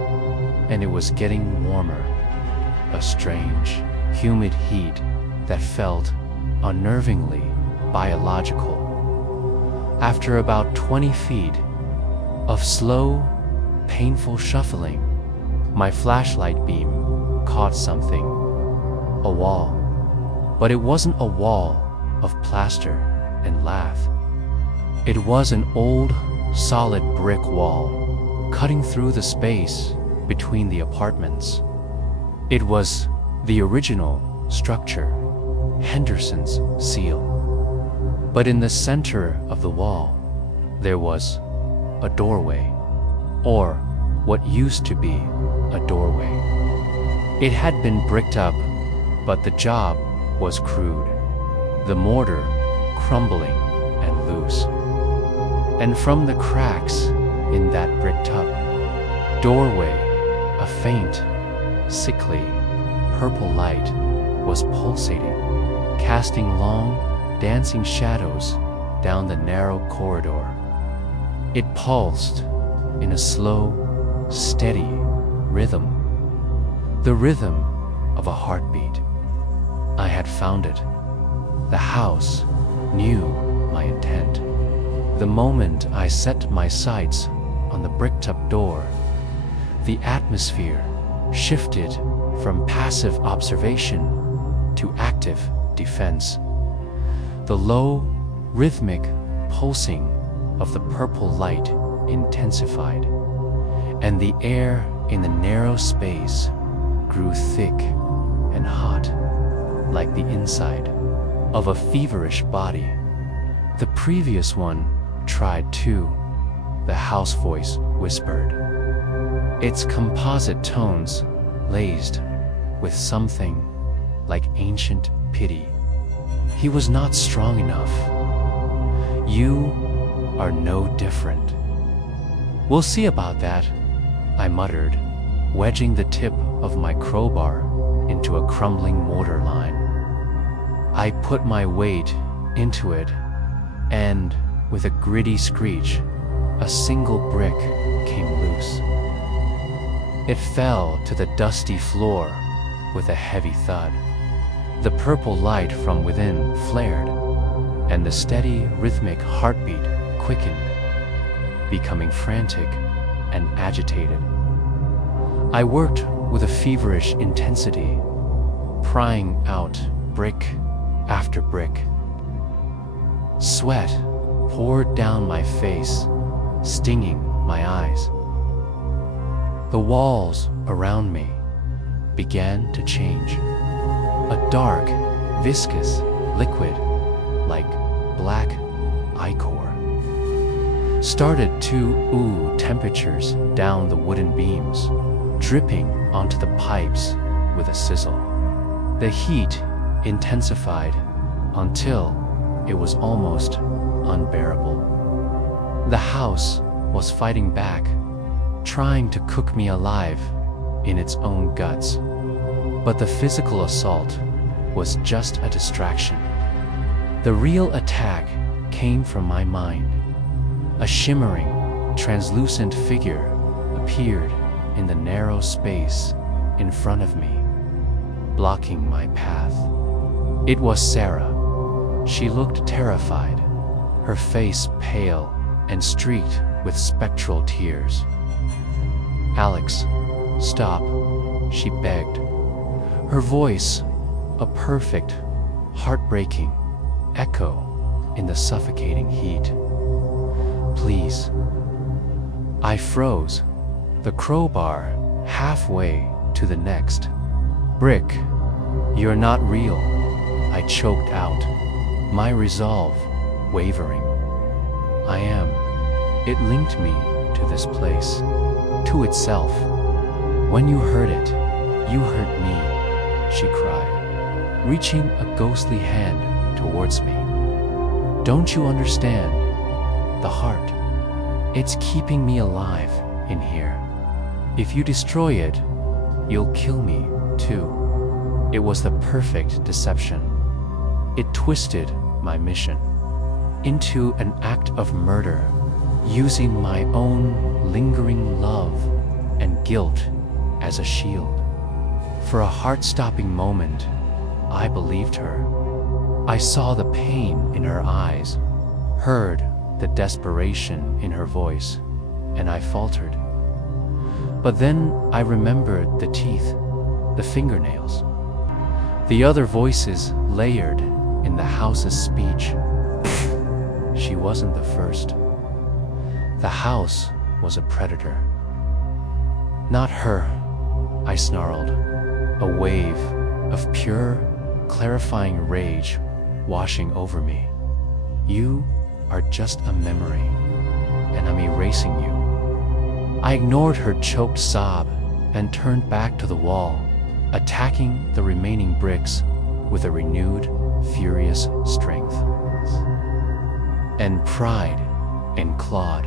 and it was getting warmer, a strange, humid heat that felt unnervingly biological. After about 20 feet of slow, painful shuffling, my flashlight beam caught something, a wall. But it wasn't a wall of plaster and lath. It was an old, solid brick wall, cutting through the space between the apartments. It was the original structure, Henderson's seal. But in the center of the wall, there was a doorway, or what used to be a doorway. It had been bricked up, but the job was crude, the mortar crumbling and loose. And from the cracks in that bricked up doorway, a faint, sickly, purple light was pulsating, casting long, dancing shadows down the narrow corridor. It pulsed in a slow, steady rhythm, the rhythm of a heartbeat. I had found it. The house knew my intent. The moment I set my sights on the bricked-up door, the atmosphere shifted from passive observation to active defense. The low, rhythmic pulsing of the purple light intensified, and the air in the narrow space grew thick and hot, like the inside of a feverish body. The previous one tried too, the house voice whispered, its composite tones laced with something like ancient pity. He was not strong enough. You are no different. We'll see about that, I muttered, wedging the tip of my crowbar into a crumbling mortar line. I put my weight into it, and with a gritty screech, a single brick came loose. It fell to the dusty floor with a heavy thud. The purple light from within flared, and the steady, rhythmic heartbeat quickened, becoming frantic and agitated. I worked with a feverish intensity, prying out brick after brick. Sweat poured down my face, stinging my eyes. The walls around me began to change. A dark, viscous liquid, like black ichor, started to ooze temperatures down the wooden beams, dripping onto the pipes with a sizzle. The heat intensified until it was almost unbearable. The house was fighting back, trying to cook me alive in its own guts. But the physical assault was just a distraction. The real attack came from my mind. A shimmering, translucent figure appeared in the narrow space in front of me, blocking my path. It was Sarah. She looked terrified, her face pale and streaked with spectral tears. "Alex, stop," she begged, her voice a perfect, heartbreaking echo in the suffocating heat. "Please." I froze, the crowbar halfway to the next brick. "You're not real," I choked out, my resolve wavering. "I am. It linked me to this place, to itself. When you heard it, you hurt me," she cried, reaching a ghostly hand towards me. "Don't you understand? The heart. It's keeping me alive in here. If you destroy it, you'll kill me too." It was the perfect deception. It twisted my mission into an act of murder, using my own lingering love and guilt as a shield. For a heart-stopping moment, I believed her. I saw the pain in her eyes, heard the desperation in her voice, and I faltered. But then I remembered the teeth, the fingernails, the other voices layered in the house's speech. She wasn't the first. The house was a predator. "Not her," I snarled, a wave of pure, clarifying rage washing over me. "You are just a memory, and I'm erasing you." I ignored her choked sob and turned back to the wall, attacking the remaining bricks with a renewed, furious strength. And pried and clawed,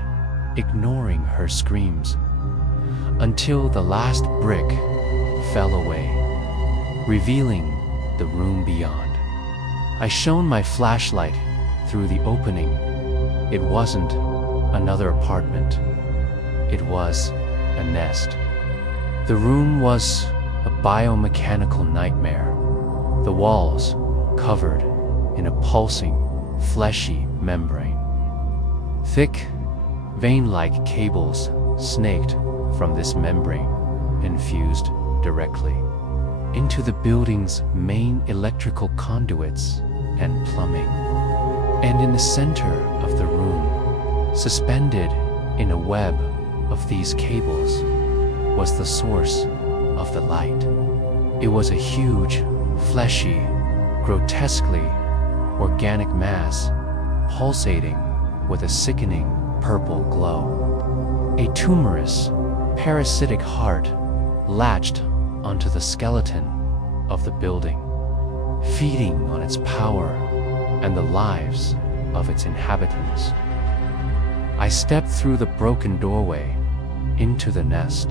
ignoring her screams, until the last brick fell away, revealing the room beyond. I shone my flashlight through the opening. It wasn't another apartment. It was a nest. The room was a biomechanical nightmare, the walls covered in a pulsing, fleshy membrane. Thick, vein-like cables snaked from this membrane and fused directly into the building's main electrical conduits and plumbing. And in the center of the room Suspended in a web of these cables was the source of the light. It was a huge, fleshy, grotesquely organic mass pulsating with a sickening purple glow. A tumorous, parasitic heart latched onto the skeleton of the building, feeding on its power and the lives of its inhabitants. I stepped through the broken doorway into the nest.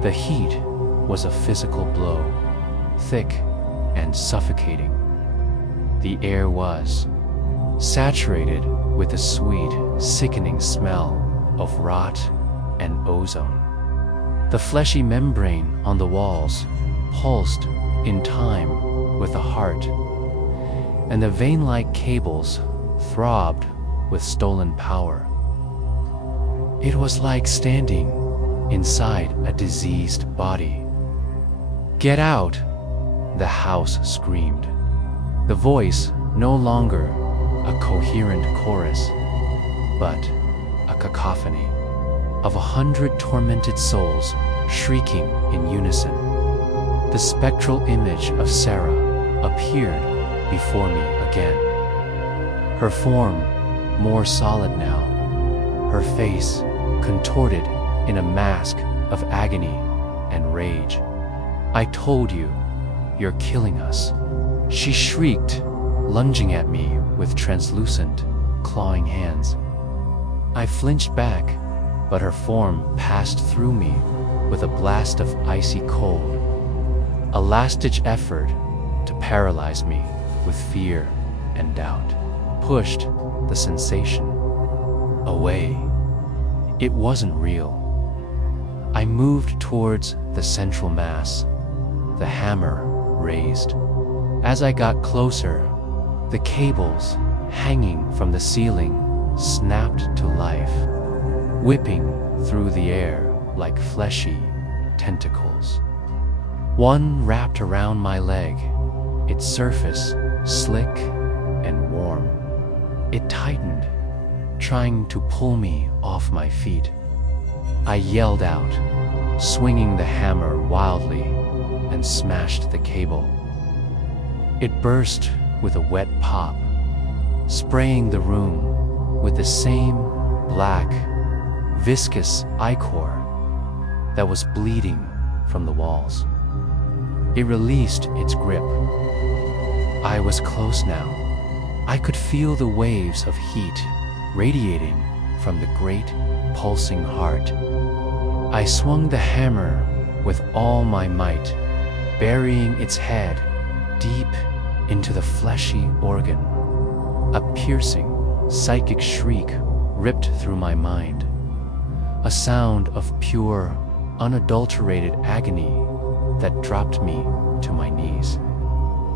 The heat was a physical blow, thick and suffocating. The air was saturated with the sweet, sickening smell of rot and ozone. The fleshy membrane on the walls pulsed in time with the heart, and the vein-like cables throbbed with stolen power. It was like standing inside a diseased body. "Get out!" the house screamed. The voice no longer a coherent chorus, but a cacophony of 100 tormented souls shrieking in unison. The spectral image of Sarah appeared before me again. Her form more solid now, her face contorted in a mask of agony and rage. "I told you, you're killing us," she shrieked, lunging at me with translucent, clawing hands. I flinched back, but her form passed through me with a blast of icy cold, a last-ditch effort to paralyze me with fear and doubt, pushed the sensation away. It wasn't real. I moved towards the central mass, the hammer raised. As I got closer, the cables hanging from the ceiling snapped to life, whipping through the air like fleshy tentacles. One wrapped around my leg, its surface slick and warm. It tightened, trying to pull me off my feet. I yelled out, swinging the hammer wildly, and smashed the cable. It burst with a wet pop, spraying the room with the same black, viscous ichor that was bleeding from the walls. It released its grip. I was close now. I could feel the waves of heat radiating from the great, pulsing heart. I swung the hammer with all my might, burying its head deep into the fleshy organ. A piercing, psychic shriek ripped through my mind, a sound of pure, unadulterated agony that dropped me to my knees.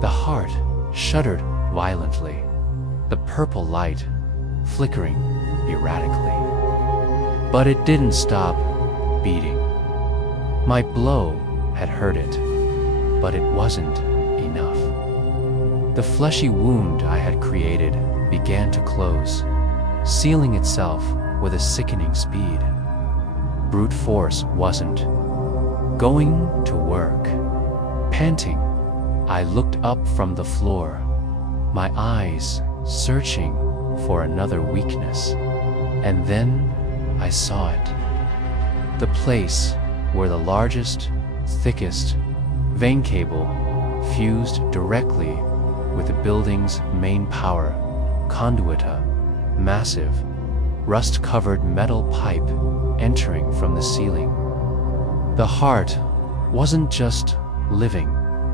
The heart shuddered violently, the purple light flickering erratically. But it didn't stop beating. My blow had hurt it, but it wasn't enough. The fleshy wound I had created began to close, sealing itself with a sickening speed. Brute force wasn't going to work. Panting, I looked up from the floor, my eyes searching for another weakness. And then I saw it. The place where the largest, thickest vein cable fused directly with the building's main power conduit, a massive, rust-covered metal pipe entering from the ceiling. The heart wasn't just living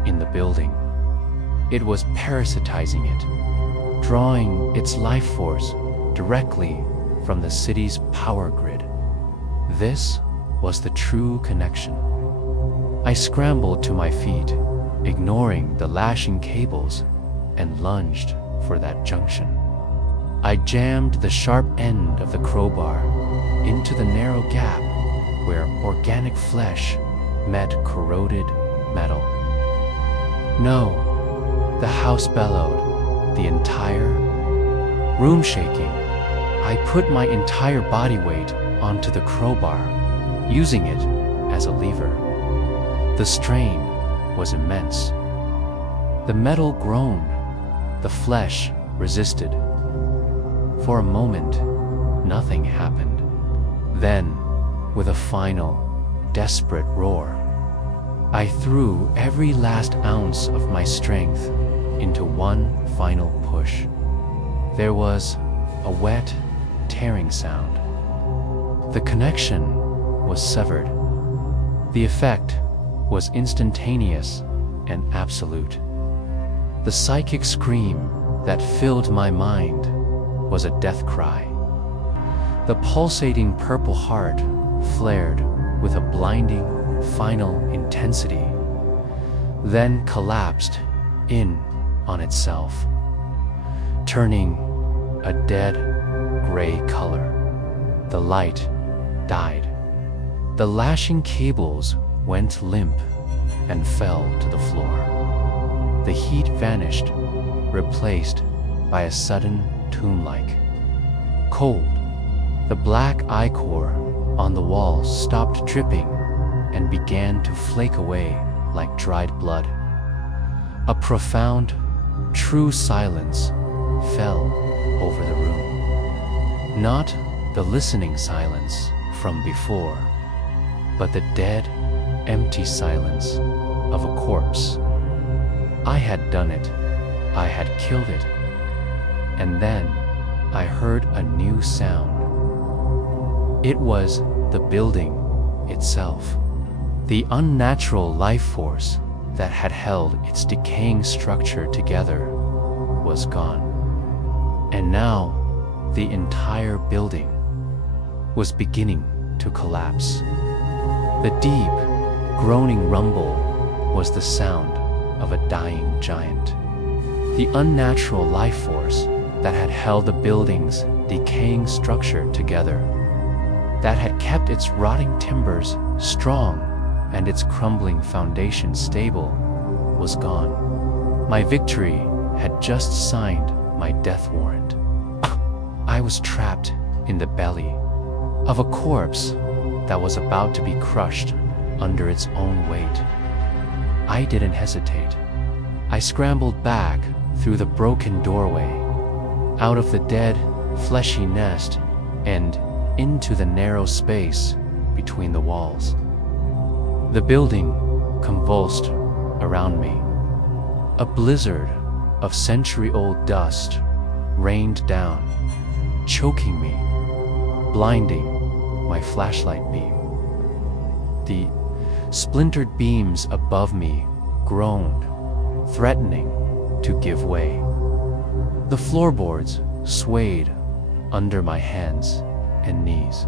in the building. It was parasitizing it, drawing its life force directly from the city's power grid. This was the true connection. I scrambled to my feet, ignoring the lashing cables, and lunged for that junction. I jammed the sharp end of the crowbar into the narrow gap where organic flesh met corroded metal. No, the house bellowed, the entire room shaking. I put my entire body weight onto the crowbar, using it as a lever. The strain was immense. The metal groaned, the flesh resisted. For a moment, nothing happened. Then, with a final, desperate roar, I threw every last ounce of my strength into one final push. There was a wet, tearing sound. The connection was severed. The effect was instantaneous and absolute. The psychic scream that filled my mind was a death cry. The pulsating purple heart flared with a blinding, final intensity, then collapsed in on itself, turning a dead gray color. The light died. The lashing cables went limp and fell to the floor. The heat vanished, replaced by a sudden tomb-like cold. The black ichor on the walls stopped dripping and began to flake away like dried blood. A profound, true silence fell over the room. Not the listening silence from before, but the dead, empty silence of a corpse. I had done it. I had killed it. And then I heard a new sound. It was the building itself. The unnatural life force that had held its decaying structure together was gone. And now the entire building was beginning to collapse. The deep, groaning rumble was the sound of a dying giant. The unnatural life force that had held the building's decaying structure together, that had kept its rotting timbers strong and its crumbling foundation stable, was gone. My victory had just signed my death warrant. I was trapped in the belly of a corpse that was about to be crushed under its own weight. I didn't hesitate. I scrambled back through the broken doorway, out of the dead, fleshy nest, and into the narrow space between the walls. The building convulsed around me. A blizzard of century-old dust rained down, choking me, blinding my flashlight beam. The splintered beams above me groaned, threatening to give way. The floorboards swayed under my hands and knees.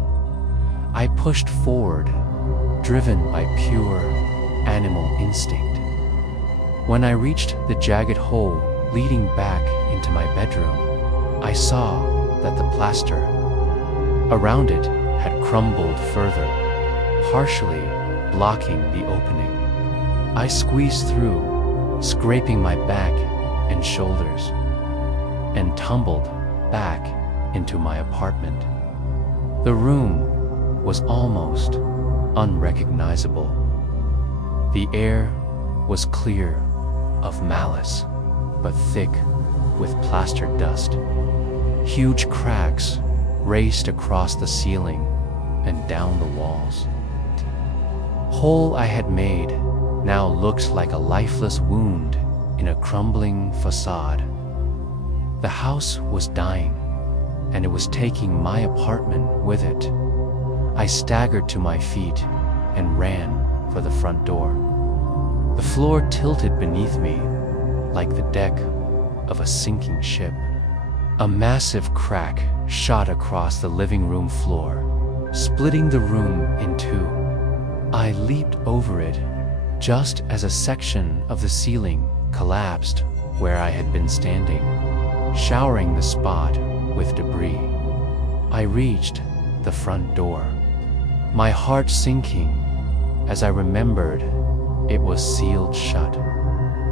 I pushed forward, driven by pure animal instinct. When I reached the jagged hole leading back into my bedroom, I saw that the plaster around it had crumbled further, partially blocking the opening. I squeezed through, scraping my back and shoulders, and tumbled back into my apartment. The room was almost unrecognizable. The air was clear of malice, but thick with plaster dust. Huge cracks raced across the ceiling and down the walls. Hole I had made now looked like a lifeless wound in a crumbling facade. The house was dying, and it was taking my apartment with it. I staggered to my feet and ran for the front door. The floor tilted beneath me like the deck of a sinking ship. A massive crack shot across the living room floor, splitting the room in two. I leaped over it just as a section of the ceiling collapsed where I had been standing, showering the spot with debris. I reached the front door, my heart sinking as I remembered it was sealed shut.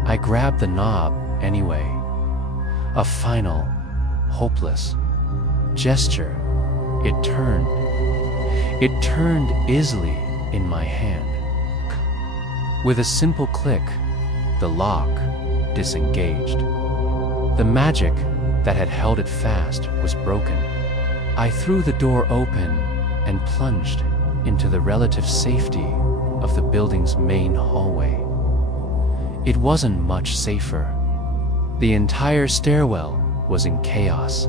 I grabbed the knob anyway. A final, hopeless gesture, it turned. It turned easily in my hand. With a simple click, the lock disengaged. The magic that had held it fast was broken. I threw the door open and plunged into the relative safety of the building's main hallway. It wasn't much safer. The entire stairwell was in chaos.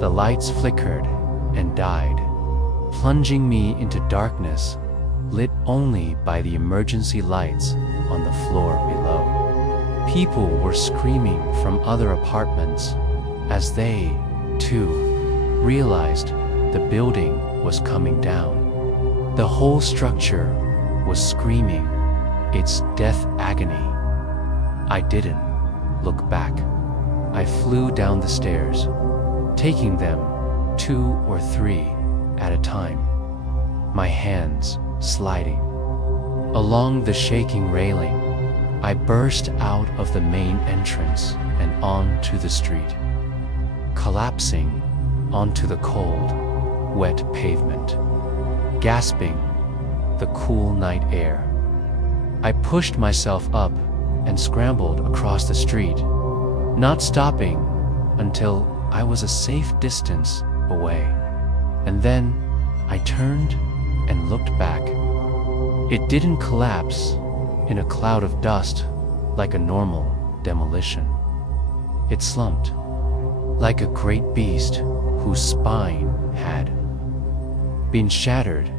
The lights flickered and died, plunging me into darkness, lit only by the emergency lights on the floor below. People were screaming from other apartments as they, too, realized the building was coming down. The whole structure was screaming its death agony. I didn't look back. I flew down the stairs, taking them 2 or 3 at a time, my hands sliding. Along the shaking railing, I burst out of the main entrance and onto the street, collapsing onto the cold, wet pavement, gasping the cool night air. I pushed myself up and scrambled across the street, not stopping until I was a safe distance away. And then I turned and looked back. It didn't collapse in a cloud of dust like a normal demolition. It slumped like a great beast whose spine had been shattered.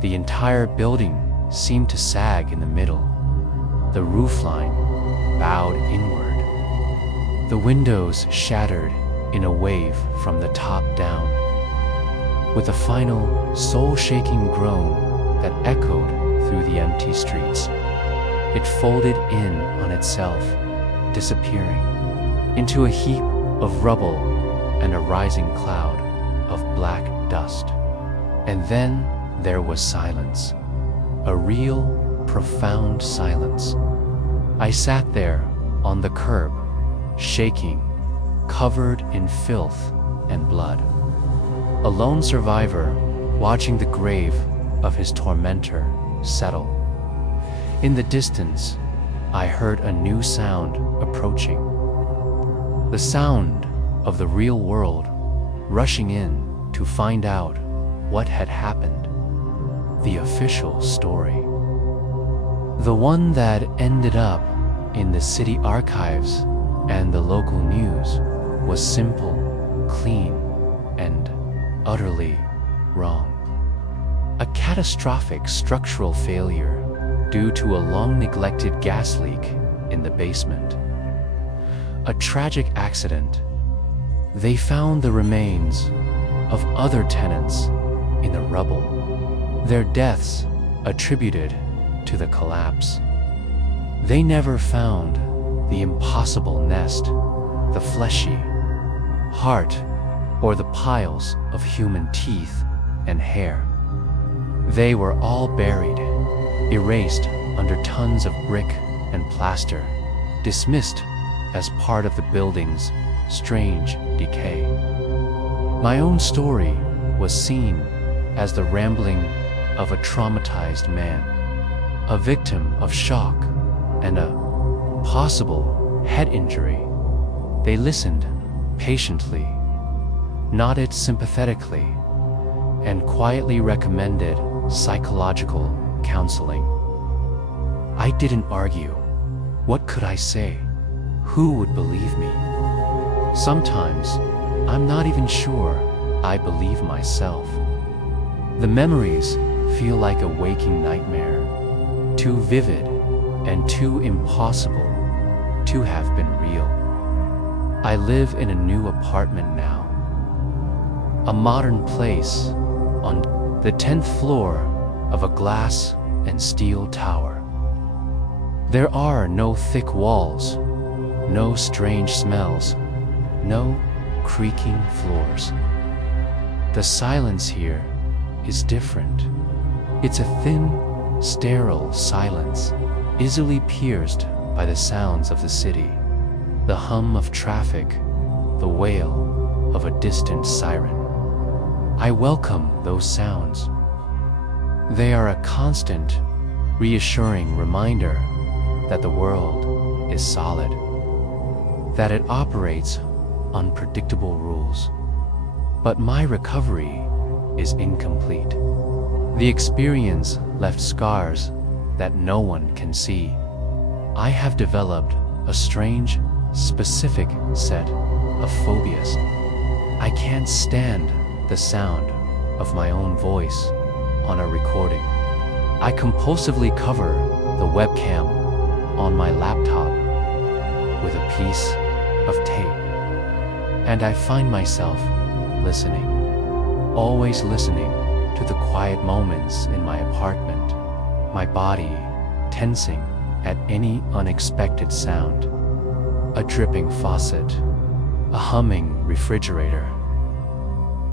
The entire building seemed to sag in the middle. The roofline bowed inward. The windows shattered in a wave from the top down, with a final soul-shaking groan that echoed through the empty streets. It folded in on itself, disappearing into a heap of rubble and a rising cloud of black dust. And then there was silence, a real, profound silence. I sat there on the curb, shaking, covered in filth and blood. A lone survivor watching the grave of his tormentor settle. In the distance, I heard a new sound approaching. The sound of the real world rushing in to find out what had happened. The official story. The one that ended up in the city archives and the local news was simple, clean, and utterly wrong. A catastrophic structural failure due to a long-neglected gas leak in the basement. A tragic accident. They found the remains of other tenants in the rubble, their deaths attributed to the collapse. They never found the impossible nest, the fleshy heart, or the piles of human teeth and hair. They were all buried, erased under tons of brick and plaster, dismissed as part of the building's strange decay. My own story was seen as the rambling of a traumatized man, a victim of shock and a possible head injury. They listened patiently, nodded sympathetically, and quietly recommended psychological counseling. I didn't argue. What could I say? Who would believe me? Sometimes, I'm not even sure I believe myself. The memories feel like a waking nightmare, too vivid and too impossible to have been real. I live in a new apartment now, a modern place on the 10th floor of a glass and steel tower. There are no thick walls, no strange smells, no creaking floors. The silence here is different. It's a thin, sterile silence, easily pierced by the sounds of the city, the hum of traffic, the wail of a distant siren. I welcome those sounds. They are a constant, reassuring reminder that the world is solid, that it operates on predictable rules. But my recovery is incomplete. The experience left scars that no one can see. I have developed a strange, specific set of phobias. I can't stand the sound of my own voice on a recording. I compulsively cover the webcam on my laptop with a piece of tape, and I find myself listening, always listening to the quiet moments in my apartment, my body tensing at any unexpected sound, a dripping faucet, a humming refrigerator.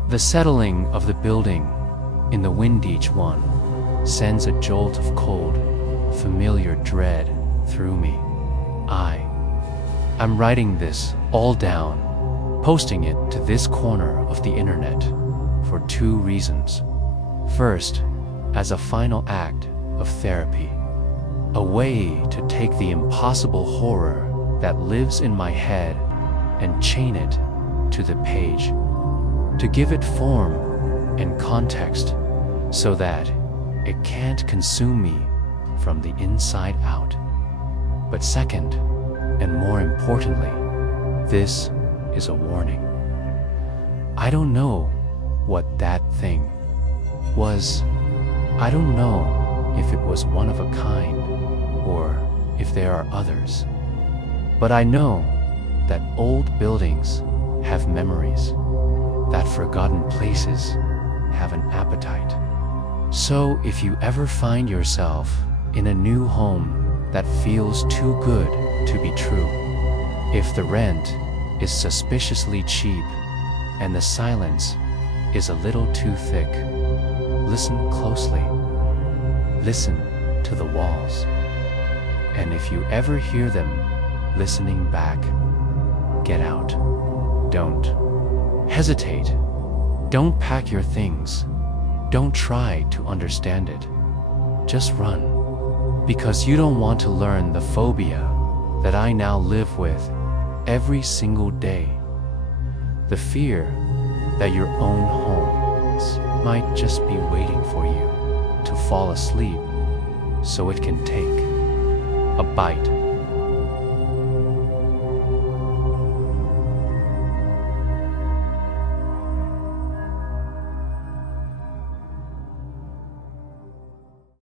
The settling of the building in the wind each one sends a jolt of cold, familiar dread through me. I'm writing this all down, posting it to this corner of the internet for two reasons. First, as a final act of therapy, a way to take the impossible horror that lives in my head and chain it to the page, to give it form and context so that it can't consume me from the inside out. But second, and more importantly, this is a warning. I don't know what that thing was. I don't know if it was one of a kind or if there are others. But I know that old buildings have memories, that forgotten places have an appetite. So if you ever find yourself in a new home that feels too good to be true, if the rent is suspiciously cheap and the silence is a little too thick, listen closely. Listen to the walls. And if you ever hear them listening back, get out. Don't hesitate. Don't pack your things. Don't try to understand it. Just run. Because you don't want to learn the phobia that I now live with every single day. The fear that your own homes might just be waiting for you to fall asleep so it can take a bite